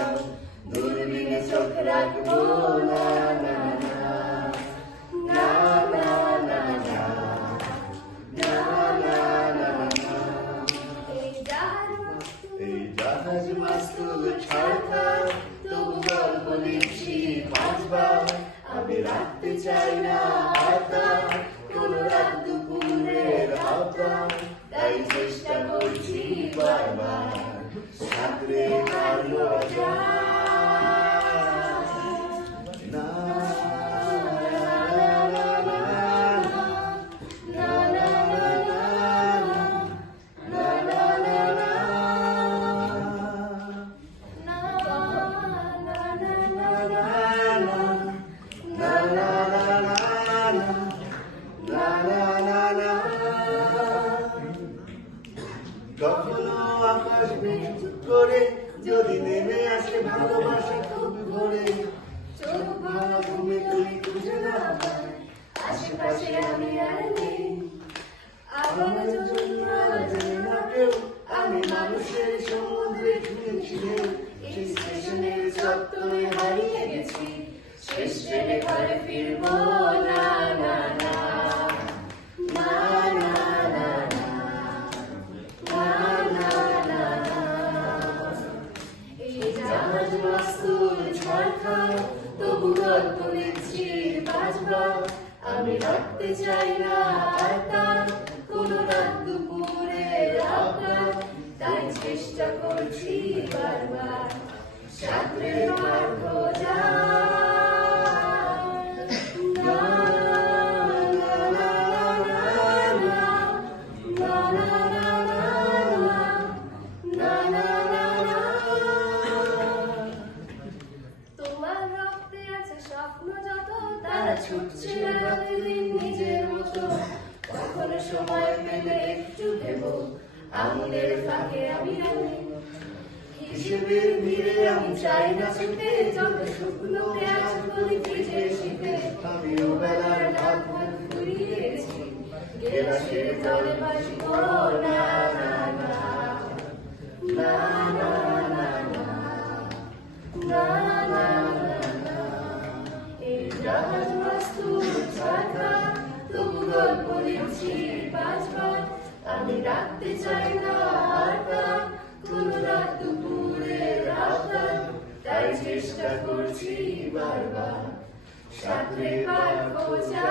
যাও, দূরবীনে চোখ রাখবো না না না না না না না না না না না। এই জাহাজ মাস্তুল ছাড়া তবু গল্প লিখছি পাঁচবার, আমি রাখতে চাই না আতা কোন রাত দুপুরের আওতা, তাই চেষ্টা করছি বারবার সাঁতরে হারিয়ে যায় না। কখনো আকাশ মেঘ করে যদি নেমে আসে ভালোবাসা খুব ভরে, চোখ ভাঙা ঘুমে তুমি খুঁজে না পাই, আশেপাশে আমি আর নেই। আমার জন্য জানে না কেউ, আমি মানুষের সমুদ্রে খেয়েছি, এই স্টেশনের চত্বরে হারিয়ে গেছি, শেষ ট্রেনে ঘরে ফিরবো না না না না না না তবু গল্প লিখছি পাঁচবার, আমি রাখতে চাই না আতা কোন রাত দুপুরের আওতা, তাই চেষ্টা করছি বারবার সাঁতরে পার খোঁজা। ছুটছে রাতদিন নিজের মতো, কখনো সময় পেলে একটু ভেব আঙুলের ফাঁকে আমি রাখি হিসেবের ভিড়ে, আমি চাই না ছুটে যত শুকনো পেঁয়াজ বলি ভিজে শীতে, আমিও বেলার ভাত ভাত ঘুরিয়ে গেছি গেলাসের জলে বাসব না না না না না না না না না। এই জাহাজ মাস্তুল ছাড়া তবু গল্প লিখছি পাঁচবার, আমি রাখতে চাই না আতা কোন রাত দুপুরের আওতা, তাই চেষ্টা করছি বারবার সাঁতরে পার খোঁজা।